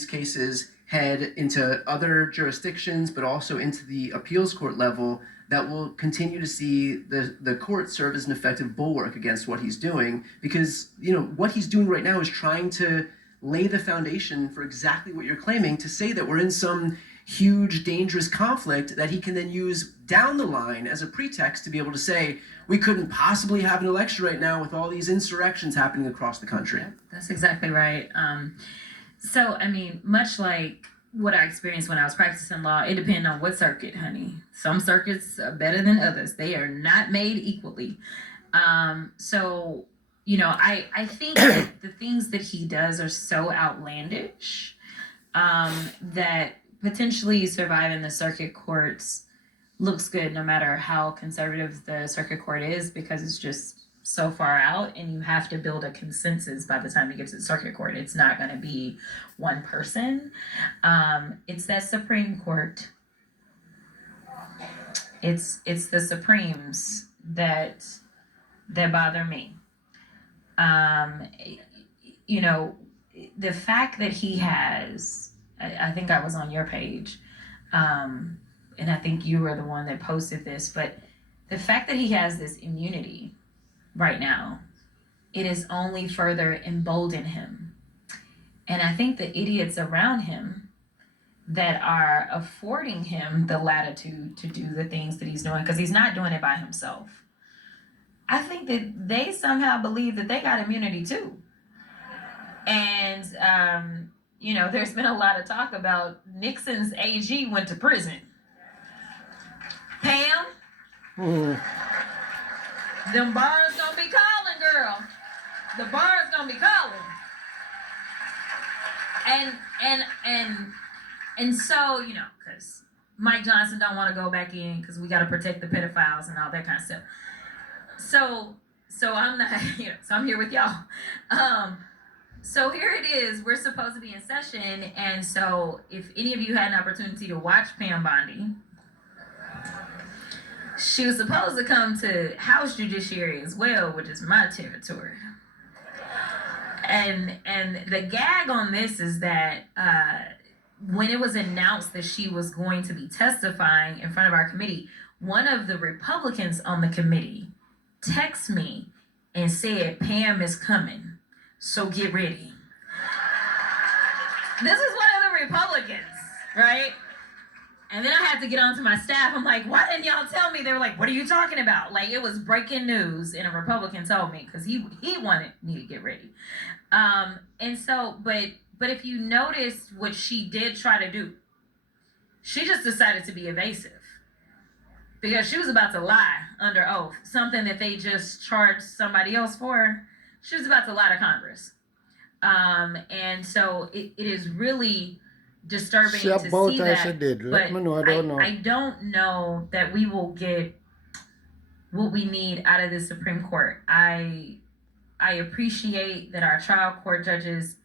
these cases head into other jurisdictions, but also into the appeals court level, that will continue to see the court serve as an effective bulwark against what he's doing, because what he's doing right now is trying to lay the foundation for exactly what you're claiming, to say that we're in some huge dangerous conflict that he can then use down the line as a pretext to be able to say we couldn't possibly have an election right now with all these insurrections happening across the country. Yeah, that's exactly right. So I mean, much like what I experienced when I was practicing law, it depends on what circuit, honey. Some circuits are better than others. They are not made equally. So, I think that the things that he does are so outlandish that potentially surviving the circuit courts looks good no matter how conservative the circuit court is, because it's just so far out and you have to build a consensus by the time you get to the circuit court. It's not going to be one person. It's that Supreme Court. It's the Supremes that bother me. The fact that he has, I think I was on your page, and I think you were the one that posted this, but the fact that he has this immunity right now, it has only further emboldened him. And I think the idiots around him that are affording him the latitude to do the things that he's doing, because he's not doing it by himself, I think that they somehow believe that they got immunity too. And, there's been a lot of talk about Nixon's AG went to prison. Pam? Them bars gonna be calling, girl. The bars gonna be calling. And so, because Mike Johnson don't want to go back in because we got to protect the pedophiles and all that kind of stuff. So I'm not, so I'm here with y'all. So here it is. We're supposed to be in session, and so if any of you had an opportunity to watch Pam Bondi, she was supposed to come to House Judiciary as well, which is my territory. And the gag on this is that when it was announced that she was going to be testifying in front of our committee, one of the Republicans on the committee texted me and said, Pam is coming, so get ready. This is one of the Republicans, right? And then I had to get onto my staff. I'm like, why didn't y'all tell me? They were like, what are you talking about? Like, it was breaking news, and a Republican told me because he wanted me to get ready. And so, but if you noticed what she did try to do, she just decided to be evasive because she was about to lie under oath, something that they just charged somebody else for. She was about to lie to Congress. And so it is really disturbing to see that, but I don't know that we will get what we need out of the Supreme Court. I appreciate that our trial court judges,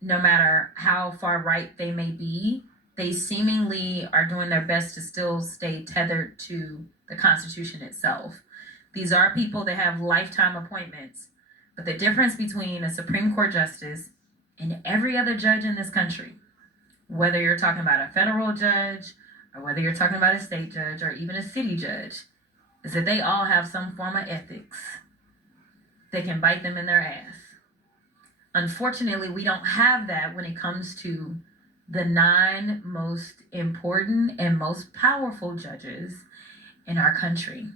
no matter how far right they may be, they seemingly are doing their best to still stay tethered to the Constitution itself. These are people that have lifetime appointments, but the difference between a Supreme Court justice and every other judge in this country, whether you're talking about a federal judge or whether you're talking about a state judge or even a city judge, is that they all have some form of ethics that can bite them in their ass. Unfortunately, we don't have that when it comes to the 9 most important and most powerful judges in our country.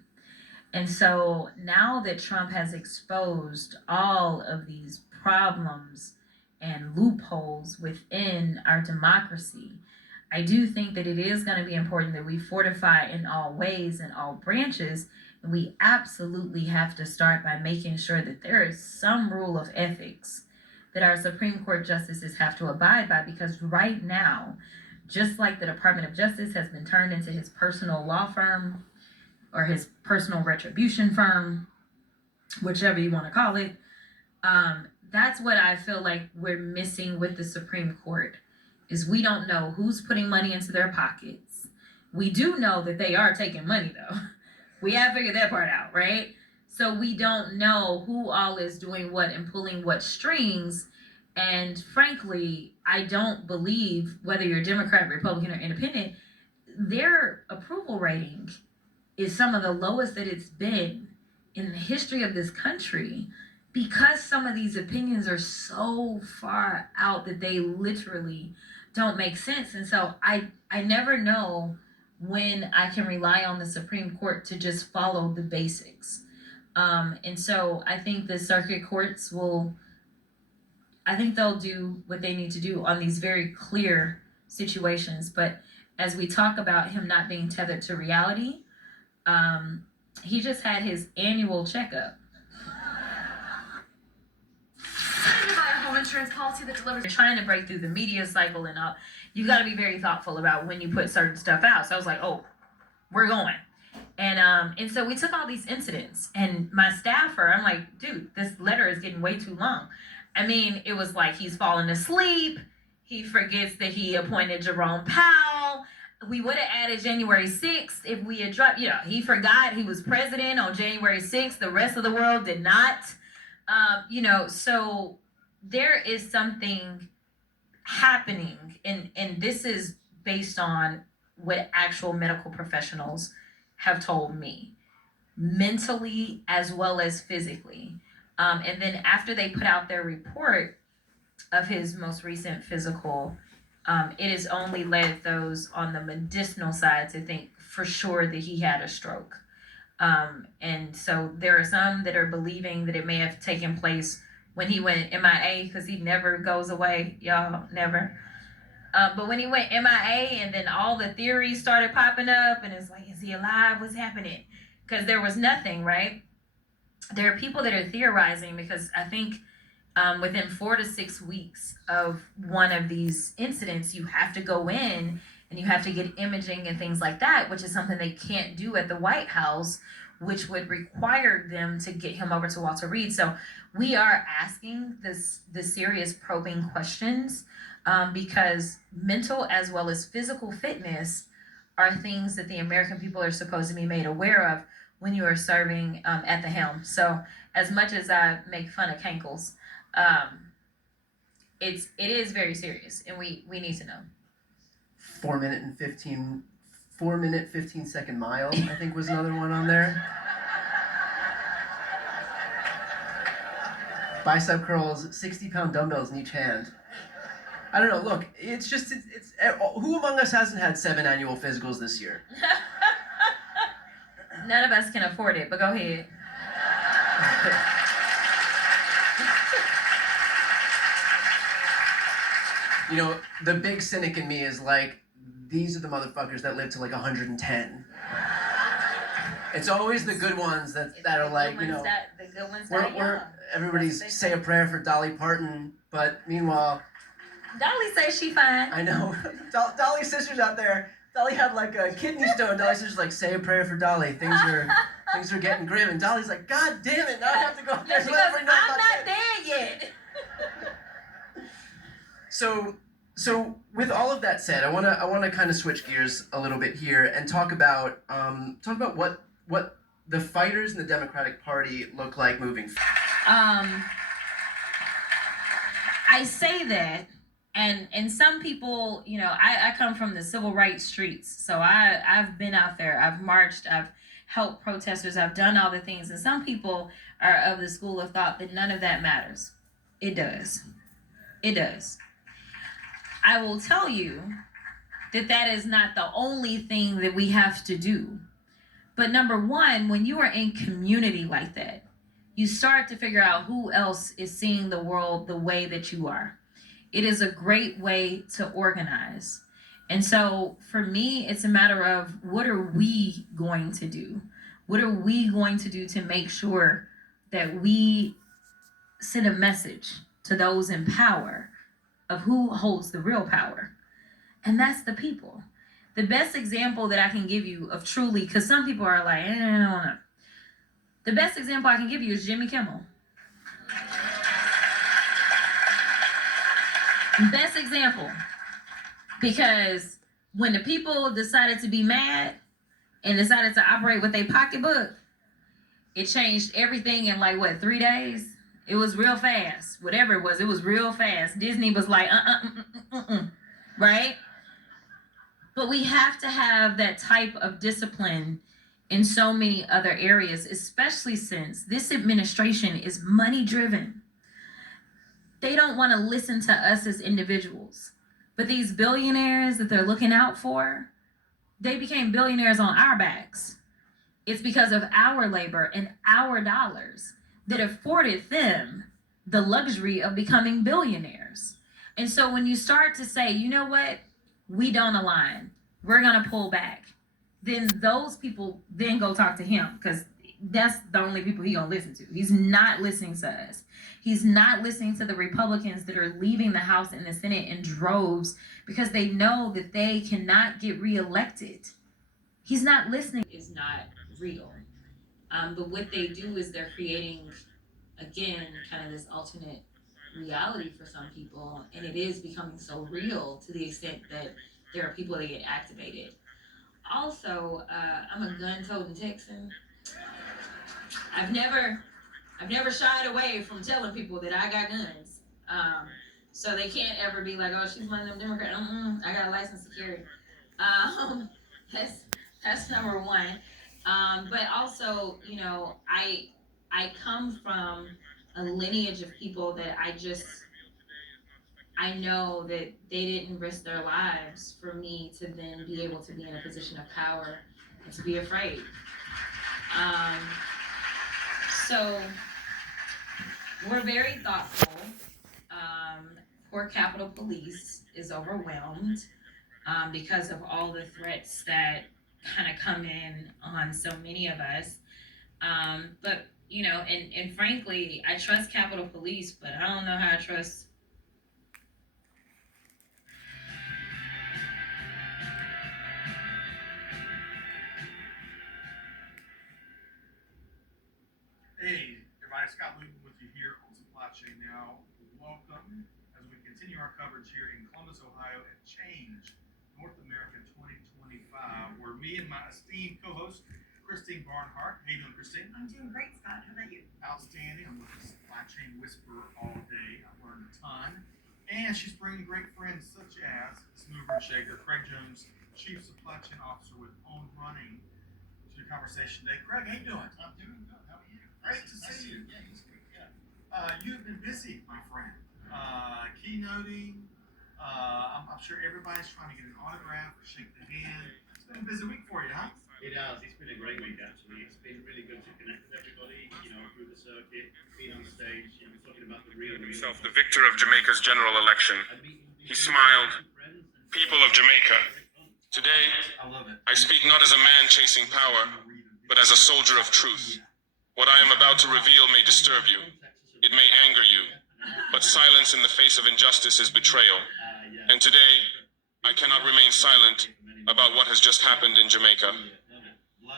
And so now that Trump has exposed all of these problems and loopholes within our democracy, I do think that it is going to be important that we fortify in all ways, in all branches, and we absolutely have to start by making sure that there is some rule of ethics that our Supreme Court justices have to abide by, because right now, just like the Department of Justice has been turned into his personal law firm or his personal retribution firm, whichever you want to call it, that's what I feel like we're missing with the Supreme Court, is we don't know who's putting money into their pockets. We do know that they are taking money, though. We have figured that part out, right? So we don't know who all is doing what and pulling what strings. And frankly, I don't believe, whether you're Democrat, Republican, or Independent, their approval rating is some of the lowest that it's been in the history of this country, because some of these opinions are so far out that they literally don't make sense. And so I never know when I can rely on the Supreme Court to just follow the basics. And so I think the circuit courts I think they'll do what they need to do on these very clear situations. But as we talk about him not being tethered to reality, he just had his annual checkup. Home insurance policy that delivers. You're trying to break through the media cycle and all. You got to be very thoughtful about when you put certain stuff out. So I was like, oh, we're going. And so we took all these incidents, and my staffer, I'm like, dude, this letter is getting way too long. I mean, it was like he's falling asleep. He forgets that he appointed Jerome Powell. We would have added January 6th if we had dropped, he forgot he was president on January 6th. The rest of the world did not. So there is something happening, and this is based on what actual medical professionals have told me, mentally as well as physically. And then after they put out their report of his most recent physical, it has only led those on the medicinal side to think for sure that he had a stroke. And so there are some that are believing that it may have taken place when he went MIA, because he never goes away, y'all, never. But when he went MIA, and then all the theories started popping up, and it's like, is he alive? What's happening? Because there was nothing, right? There are people that are theorizing, because I think within 4 to 6 weeks of one of these incidents, you have to go in and you have to get imaging and things like that, which is something they can't do at the White House, which would require them to get him over to Walter Reed. So we are asking the serious probing questions, because mental as well as physical fitness are things that the American people are supposed to be made aware of when you are serving at the helm. So as much as I make fun of cankles, it is very serious, and we need to know. 4 minute 15 second mile, I think was another one on there. Bicep curls, 60-pound dumbbells in each hand. I don't know, look, it's who among us hasn't had 7 annual physicals this year? None of us can afford it, but go ahead. The big cynic in me is like, these are the motherfuckers that live to like 110. It's always the good ones that are like, the good ones die young. Everybody's say a prayer for Dolly Parton, but meanwhile, Dolly says she fine. I know. Dolly's sister's out there. Dolly had like a kidney stone. Dolly's sister's like, say a prayer for Dolly. Things are getting grim. And Dolly's like, God damn it, now I have to go out there. She goes, I'm not there yet. So with all of that said, I wanna kind of switch gears a little bit here and talk about what the fighters in the Democratic Party look like moving forward. I say that, and some people, I come from the civil rights streets, so I've been out there, I've marched, I've helped protesters, I've done all the things, and some people are of the school of thought that none of that matters. It does. It does. I will tell you that is not the only thing that we have to do. But number one, when you are in community like that, you start to figure out who else is seeing the world the way that you are. It is a great way to organize. And so for me, it's a matter of, what are we going to do? What are we going to do to make sure that we send a message to those in power of who holds the real power? And that's the people. The best example that I can give you of truly, because some people are like, I don't know. The best example I can give you is Jimmy Kimmel. Best example. Because when the people decided to be mad and decided to operate with their pocketbook, it changed everything in 3 days. It was real fast. Whatever it was real fast. Disney was like, right? But we have to have that type of discipline in so many other areas, especially since this administration is money driven. They don't want to listen to us as individuals. But these billionaires that they're looking out for, they became billionaires on our backs. It's because of our labor and our dollars that afforded them the luxury of becoming billionaires. And so when you start to say, you know what, we don't align, we're gonna pull back, then those people then go talk to him, because that's the only people he's gonna listen to. He's not listening to us. He's not listening to the Republicans that are leaving the House and the Senate in droves because they know that they cannot get reelected. He's not listening. It's not real. But what they do is they're creating, again, kind of this alternate reality for some people, and it is becoming so real to the extent that there are people that get activated. Also, I'm a gun-toting Texan. I've never shied away from telling people that I got guns. So they can't ever be like, oh, she's one of them Democrats. I got a license to carry. That's number one. But also, you know, I come from a lineage of people that I know that they didn't risk their lives for me to then be able to be in a position of power and to be afraid. So we're very thoughtful. Poor Capitol Police is overwhelmed because of all the threats that kind of come in on so many of us. But, you know, and frankly, I trust Capitol Police, but I don't know how I trust. Hey, everybody, Scott Luton with you here on Supply Chain Now. Welcome as we continue our coverage here in Columbus, Ohio at Change North America 2025, where me and my esteemed co-host, Christine Barnhart. How you doing, Christine? I'm doing great, Scott. How about you? Outstanding. I'm with the Supply Chain Whisperer all day. I've learned a ton. And she's bringing great friends such as this mover and shaker, Craig Jones, Chief Supply Chain Officer with On Running, to the conversation today. Craig, how you doing? I'm doing good. How are you? Great to see you. Yeah, he's good. Yeah. You've been busy, my friend. Keynoting. I'm sure everybody's trying to get an autograph or shake the hand. It's been a busy week for you, huh? It has. It's been a great week, actually. It's been really good to connect with everybody, you know, through the circuit, being on stage, you know, we're talking about the real. Himself the victor of Jamaica's general election. He smiled. People of Jamaica, today I love it. I speak not as a man chasing power, but as a soldier of truth. What I am about to reveal may disturb you. It may anger you, but silence in the face of injustice is betrayal. And today, I cannot remain silent about what has just happened in Jamaica.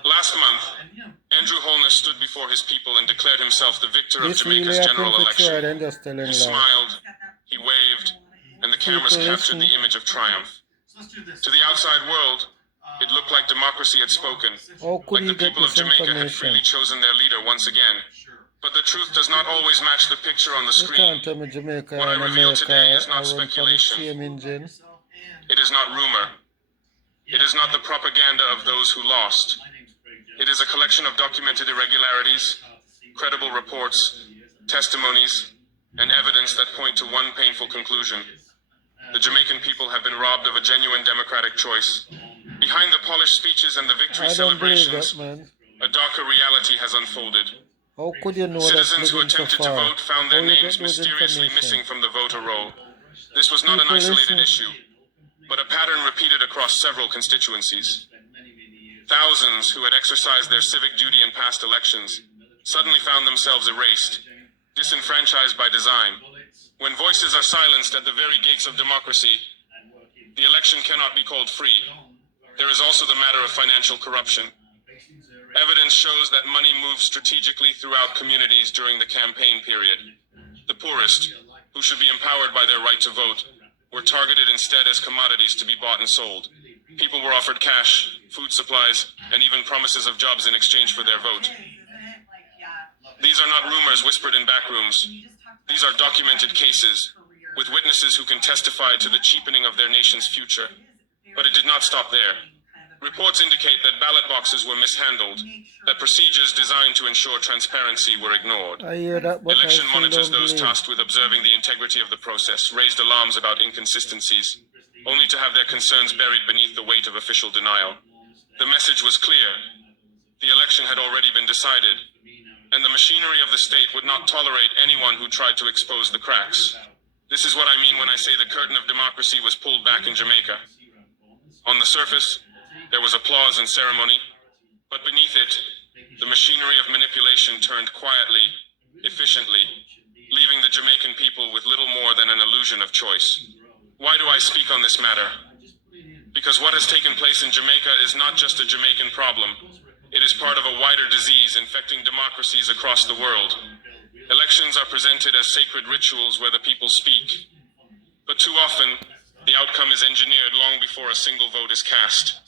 Last month, Andrew Holness stood before his people and declared himself the victor of This Jamaica's really general happened to Troy, election. then just tell him He that. smiled, he waved, and the cameras captured the image of triumph. So let's do this. To the outside world, it looked like democracy had spoken, How could like he the get people of this Jamaica had information? freely chosen their leader once again. But the truth does not always match the picture on the You screen. can't tell me Jamaica What I and reveal America today is not are run from the speculation. same engine. It is not rumor. It is not the propaganda of those who lost. It is a collection of documented irregularities, credible reports, testimonies, and evidence that point to one painful conclusion. The Jamaican people have been robbed of a genuine democratic choice. Behind the polished speeches and the victory I don't believe celebrations, that, man. a darker reality has unfolded. How could you know that Citizens who living so attempted to far? vote found How their you get names those mysteriously missing information? from the voter roll. This was not an People isolated listen. issue, but a pattern repeated across several constituencies. Thousands who had exercised their civic duty in past elections suddenly found themselves erased, disenfranchised by design. When voices are silenced at the very gates of democracy, the election cannot be called free. There is also the matter of financial corruption. Evidence shows that money moved strategically throughout communities during the campaign period. The poorest, who should be empowered by their right to vote, were targeted instead as commodities to be bought and sold. People were offered cash, food supplies, and even promises of jobs in exchange for their vote. These are not rumors whispered in back rooms. These are documented cases, with witnesses who can testify to the cheapening of their nation's future. But it did not stop there. Reports indicate that ballot boxes were mishandled, that procedures designed to ensure transparency were ignored. I hear that, but Election I still monitors, don't those believe. tasked with observing the integrity of the process, raised alarms about inconsistencies, only to have their concerns buried beneath the weight of official denial. The message was clear. The election had already been decided, and the machinery of the state would not tolerate anyone who tried to expose the cracks. This is what I mean when I say the curtain of democracy was pulled back in Jamaica. On the surface, there was applause and ceremony, but beneath it, the machinery of manipulation turned quietly, efficiently, leaving the Jamaican people with little more than an illusion of choice. Why do I speak on this matter? Because what has taken place in Jamaica is not just a Jamaican problem. It is part of a wider disease infecting democracies across the world. Elections are presented as sacred rituals where the people speak. But too often, the outcome is engineered long before a single vote is cast.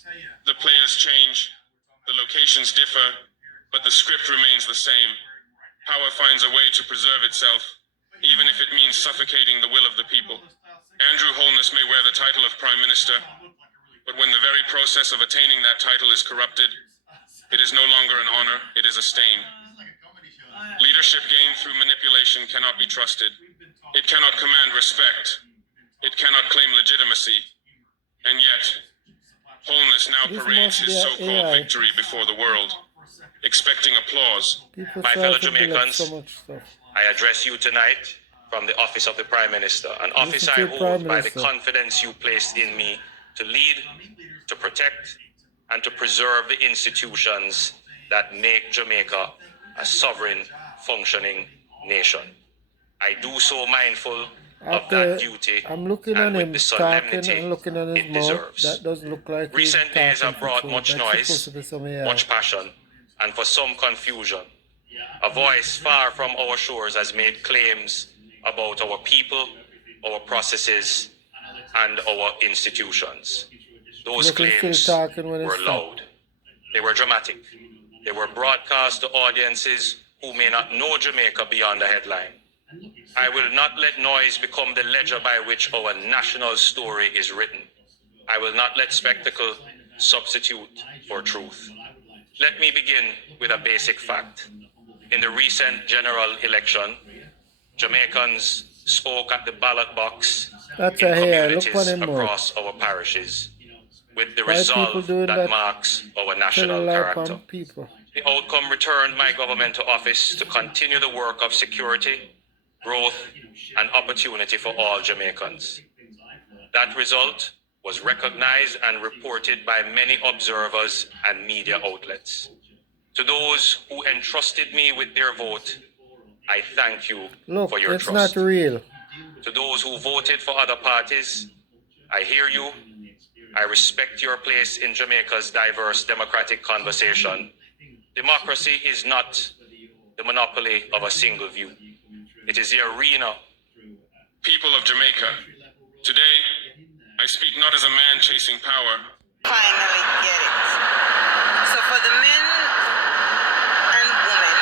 The players change, the locations differ, but the script remains the same. Power finds a way to preserve itself, even if it means suffocating the will of the people. Andrew Holness may wear the title of Prime Minister, but when the very process of attaining that title is corrupted, it is no longer an honor, it is a stain. Leadership gained through manipulation cannot be trusted. It cannot command respect. It cannot claim legitimacy. And yet, Holness now This parades must his be a so-called AI. victory before the world, expecting applause. People My try fellow to build up Jamaicans, so much stuff. I address you tonight from the office of the Prime Minister, an office to I the hold Prime by the Minister. confidence you placed in me to lead, to protect, and to preserve the institutions that make Jamaica a sovereign, functioning nation. I do so mindful of After that duty I'm looking and at with him the talking solemnity and looking at his it mouth, deserves. that doesn't look like he's Recent days talking have brought for much That's supposed noise, to be some AI. much passion, and for some confusion. A voice far from our shores has made claims about our people, our processes, and our institutions. Those Look, he's claims still talking when he were stopped. loud. They were dramatic. They were broadcast to audiences who may not know Jamaica beyond the headline. I will not let noise become the ledger by which our national story is written. I will not let spectacle substitute for truth. Let me begin with a basic fact. In the recent general election, Jamaicans spoke at the ballot box That's in a hair. Look communities on him mouth. across our parishes, with the Why people resolve doing that that? marks our Telling national lie character. on people. The outcome returned my government to office to continue the work of security, growth, and opportunity for all Jamaicans. That result was recognized and reported by many observers and media outlets. To those who entrusted me with their vote, I thank you Look, for your it's trust. not real. To those who voted for other parties, I hear you. I respect your place in Jamaica's diverse democratic conversation. Democracy is not the monopoly of a single view. It is the arena. People of Jamaica, today, I speak not as a man chasing power, Finally get it. So for the men and women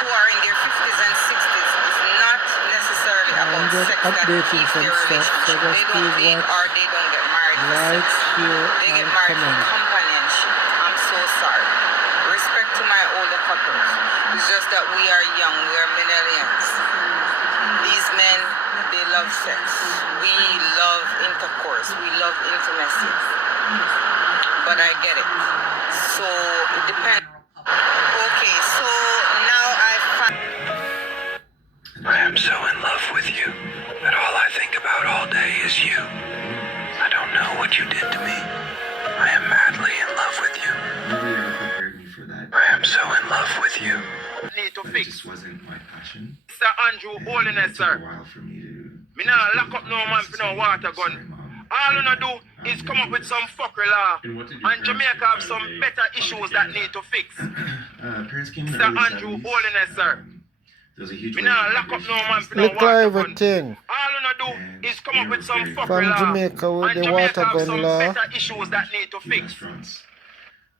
who are in their 50s and 60s, it's not necessarily I'm about just sex that updating keeps some their stuff, so relationship. just They don't please date watch, or they don't get married for like, sex. share, They get and married for comment. companionship. I'm so sorry. Respect to my older couples. It's just that we are young, we are millennials. These men, they love sex. We love intercourse. We love intimacy. But I get it. So it depends. Okay, so now I find. I am so in love with you that all I think about all day is you. I don't know what you did to me. I am madly in love with you. Nobody ever prepared me for that. I am so in love with you. Need to But it fix. just wasn't my passion. Sir Andrew And Holness, it took a sir. while for me to. Me nah lock up no man for no water Sorry, gun. Mom. All you know do is come up with some fuckery law. And what did your And parents Jamaica do have about some it? They better fought issues together. that need to fix. Parents came in the Sir early Andrew 70s. Holness, sir. There was a huge Me wave nah of lock up no migration man from for no Look water like gun. everything. All you know do is come up with some fuckery From law. Jamaica with And the Jamaica water have gun some law. better issues that need to few fix. restaurants.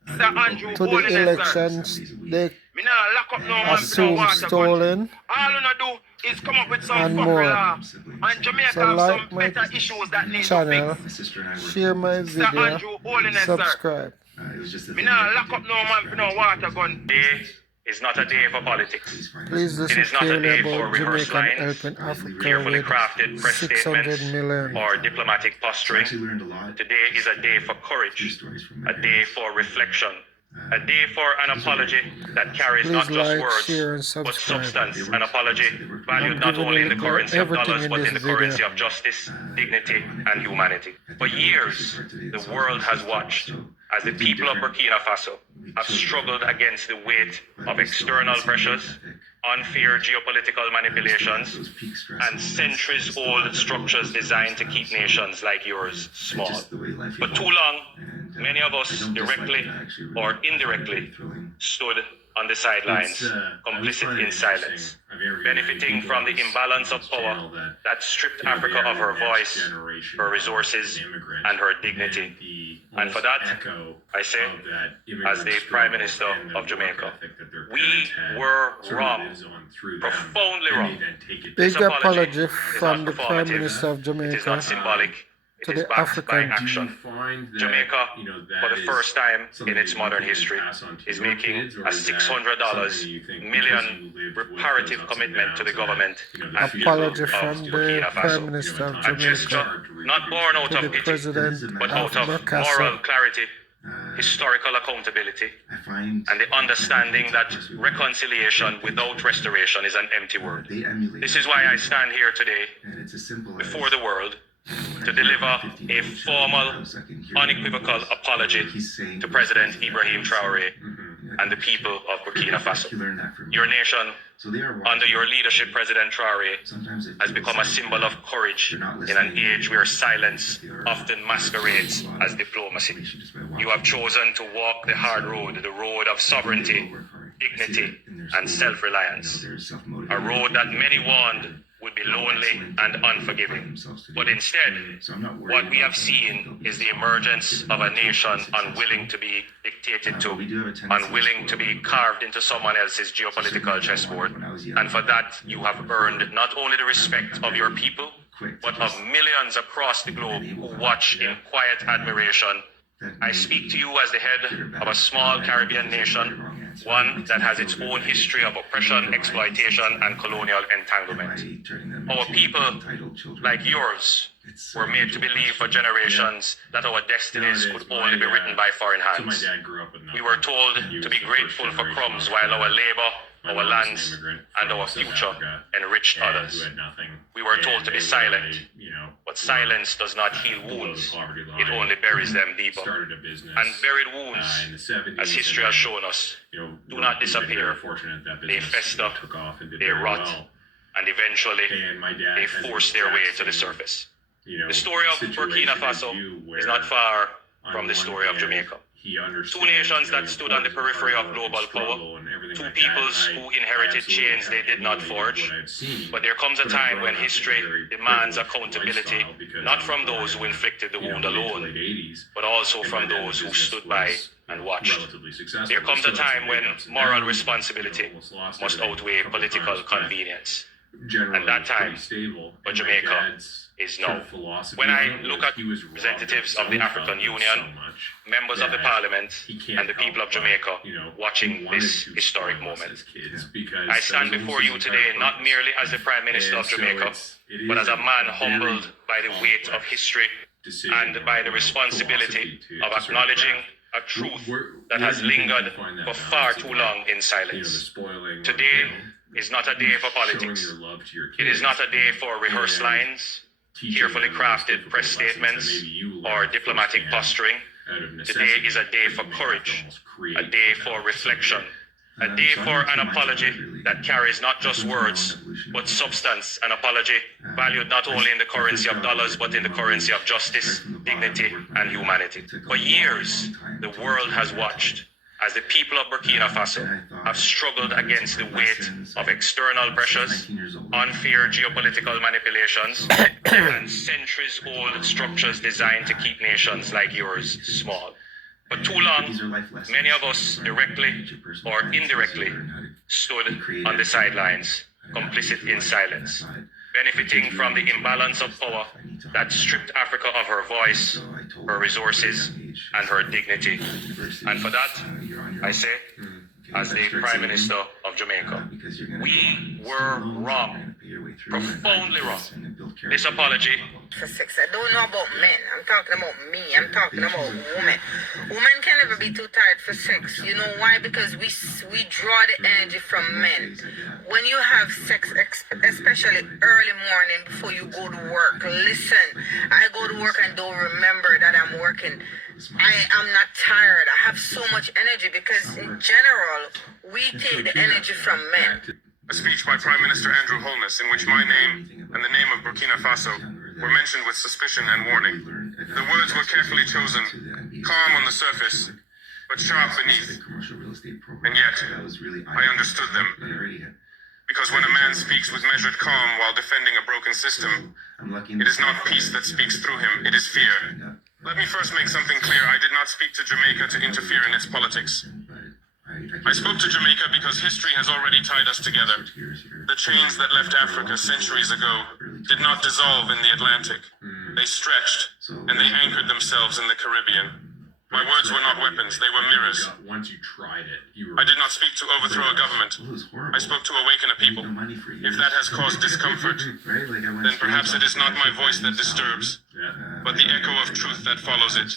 Sir Andrew to the Holness, sir. elections they Me nah lock up no man for no assume water gun. stolen All you do is come up with some and fucking more. law. And Jamaica So have like some my better issues that need to channel, fix. share my Sir video, Andrew Holness, sir. subscribe. It was just a Me thing nah that lock we up did no man for no water gun. Today is not a day for politics. Please It listen is not a clearly day for about rehearsed Jamaican lines, helping Africa carefully with crafted press 600 statements, million. or diplomatic posturing. Actually learned a lot. Today is a day for True courage, stories from my a day for reflection, a day for an apology that carries not Please just like, words, share, and but subscribe. substance. An apology valued I'm not giving only you in the the currency of everything dollars, in but in this the currency video. of justice, dignity, and humanity. For years, the world has watched as the people of Burkina Faso have struggled against the weight of external pressures, unfair geopolitical manipulations, and centuries-old structures designed to keep nations like yours small. For too long, many of us, directly or indirectly, stood on the sidelines, complicit in silence, benefiting from the imbalance of power that stripped Africa of her voice, her resources, and her dignity. And for that, I say, as the Prime Minister of Jamaica, we were wrong, profoundly wrong. Big This apology apology is from not the Prime performative, Minister of it is Jamaica not symbolic, to it is the backed by African. action. Jamaica, for the first time in its modern history, is making a $600 million reparative commitment to the government and people of Apology from the Burkina Prime Faso. Minister of A gesture Jamaica not born out to of the pity, President but out of of Bokassa. moral clarity, historical accountability, I find and the understanding that reconciliation without restoration is an empty word. they emulate. This is why I stand here today And it's as simple before as the world to deliver a formal, unequivocal apology to President Ibrahim Traoré and the people of Burkina Faso. Your nation, under your leadership, President Traoré, has become a symbol of courage in an age where silence often masquerades as diplomacy. You have chosen to walk the hard road, the road of sovereignty, dignity, and self-reliance, a road that many warned would be lonely and unforgiving. But instead, what we have seen is the emergence of a nation unwilling to be dictated to, unwilling to be carved into someone else's geopolitical chessboard. And for that, you have earned not only the respect of your people, but of millions across the globe who watch in quiet admiration. I speak to you as the head of a small Caribbean nation, one that has its own history of oppression, exploitation, and colonial entanglement. Our people, like yours, were made to believe for generations that our destinies could only be written by foreign hands. We were told to be grateful for crumbs while our labor, our lands, and our future enriched others. We were told to be silent, but silence does not heal wounds. It only buries them deeper. And buried wounds, as history has shown us, do not disappear. They fester, they rot, and eventually they force their way to the surface. The story of Burkina Faso is not far from the story of Jamaica. Two nations that stood on the periphery of global power, two peoples who inherited chains they did not forge. But there comes a time when history demands accountability, not from those who inflicted the wound alone, but also from those who stood by and watched. There comes a time when moral responsibility must outweigh political convenience. And that time for Jamaica is now. When I look at representatives of the African Union, members of the Parliament, and the people of Jamaica watching this historic moment, I stand before you today not merely as the Prime Minister of Jamaica, but as a man humbled by the weight of history and by the responsibility of acknowledging a truth that has lingered for far too long in silence. Today is not a day for politics. It is not a day for rehearsed lines, carefully crafted press statements, or diplomatic posturing. Today is a day for courage, a day for reflection, a day for an apology that carries not just words, but substance, an apology valued not only in the currency of dollars, but in the currency of justice, dignity, and humanity. For years, the world has watched as the people of Burkina Faso have struggled against the weight of external pressures, unfair geopolitical manipulations, and centuries-old structures designed to keep nations like yours small. For too long, These are life lessons. many of us, directly or indirectly, stood on the sidelines, complicit in silence, benefiting from the imbalance of power that stripped Africa of her voice, her resources, and her dignity. And for that, I say, as the Prime Minister of Jamaica, we were wrong, profoundly wrong. This apology For sex, I don't know about men. I'm talking about me. I'm talking about women. Women can never be too tired for sex. You know why? Because we draw the energy from men. When you have sex, especially early morning before you go to work, listen. I go to work and don't remember that I'm working. I am not tired. I have so much energy because in general, we take the energy from men. A speech by Prime Minister Andrew Holness in which my name and the name of Burkina Faso were mentioned with suspicion and warning. The words were carefully chosen, calm on the surface, but sharp beneath. And yet, I understood them. Because when a man speaks with measured calm while defending a broken system, it is not peace that speaks through him, it is fear. Let me first make something clear. I did not speak to Jamaica to interfere in its politics. I spoke to Jamaica because history has already tied us together. The chains that left Africa centuries ago did not dissolve in the Atlantic. They stretched, and they anchored themselves in the Caribbean. My words were not weapons, they were mirrors. Once you tried it, I did not speak to overthrow a government. I spoke to awaken a people. If that has caused discomfort, then perhaps it is not my voice that disturbs, but the echo of truth that follows it.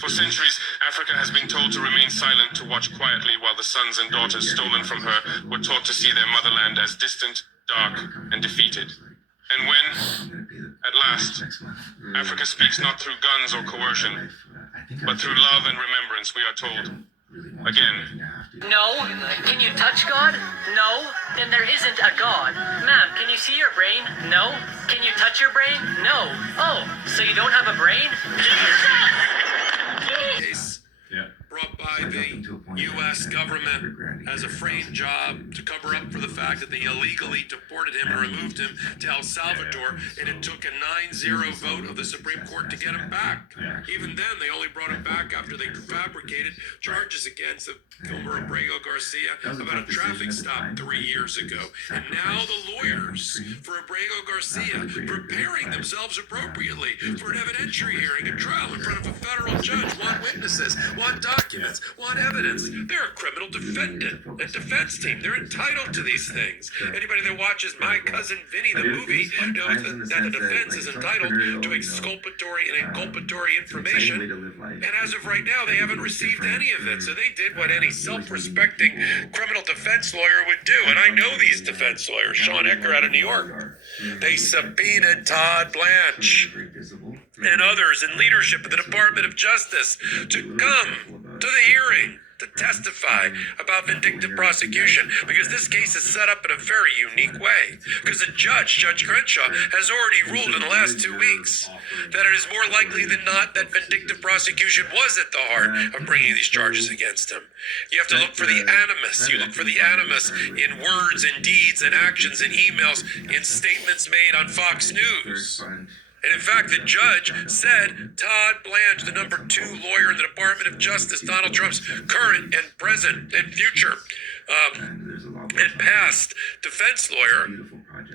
For centuries, Africa has been told to remain silent, to watch quietly while the sons and daughters stolen from her were taught to see their motherland as distant, dark, and defeated. And when, at last, Africa speaks not through guns or coercion, but through love and remembrance, we are told, again, No? Can you touch God? No? Then there isn't a God. Ma'am, can you see your brain? No? Can you touch your brain? No. Oh, so you don't have a brain? Brought by the U.S. government as a framed job to cover up for the fact that they illegally deported him and removed him to El Salvador, and it took a 9-0 vote of the Supreme Court to get him back. Even then, they only brought him back after they fabricated charges against Gilmer Abrego Garcia about a traffic stop 3 years ago. And now the lawyers for Abrego Garcia preparing themselves appropriately for an evidentiary hearing, a trial in front of a federal judge, want witnesses, want documents, want evidence. They're a criminal defendant and defense team. They're entitled to these things. Anybody that watches My Cousin Vinny, the movie, knows that the defense is entitled to exculpatory and inculpatory information. And as of right now, they haven't received any of it. So they did what any self-respecting criminal defense lawyer would do. And I know these defense lawyers, Sean Ecker out of New York. They subpoenaed Todd Blanche and others in leadership of the Department of Justice to come to the hearing to testify about vindictive prosecution, because this case is set up in a very unique way. Because the judge, Judge Crenshaw, has already ruled in the last 2 weeks that it is more likely than not that vindictive prosecution was at the heart of bringing these charges against him. You have to look for the animus. You look for the animus in words and deeds and actions and emails, in statements made on Fox News. And in fact, the judge said Todd Blanche, the number 2 lawyer in the Department of Justice, Donald Trump's current and present and future and past defense lawyer,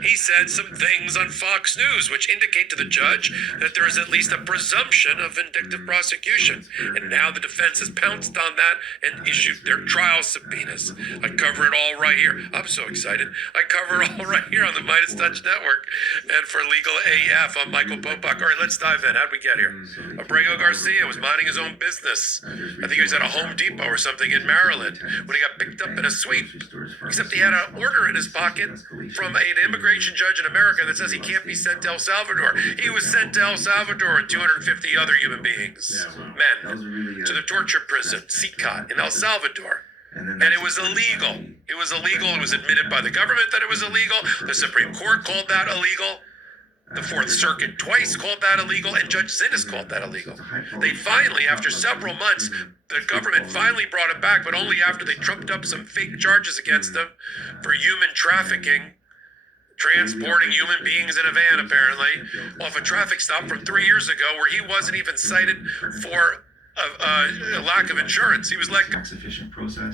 he said some things on Fox News which indicate to the judge that there is at least a presumption of vindictive prosecution. And now the defense has pounced on that and issued their trial subpoenas. I cover it all right here. I'm so excited. I cover it all right here on the Midas Touch Network and for Legal AF. I'm Michael Popak. All right, let's dive in. How'd we get here? Abrego Garcia was minding his own business. I think he was at a Home Depot or something in Maryland when he got picked up in a sweep. Except he had an order in his pocket from an immigration judge in America that says he can't be sent to El Salvador. He was sent to El Salvador and 250 other human beings, men, to the torture prison, CICOT, in El Salvador. And it was illegal. It was illegal. It was admitted by the government that it was illegal. The Supreme Court called that illegal. The Fourth Circuit twice called that illegal, and Judge Zinnes called that illegal. They finally, after several months, the government finally brought him back, but only after they trumped up some fake charges against him for human trafficking, transporting human beings in a van, apparently, off a traffic stop from 3 years ago where he wasn't even cited for a lack of insurance. He was let go. Tax efficient process.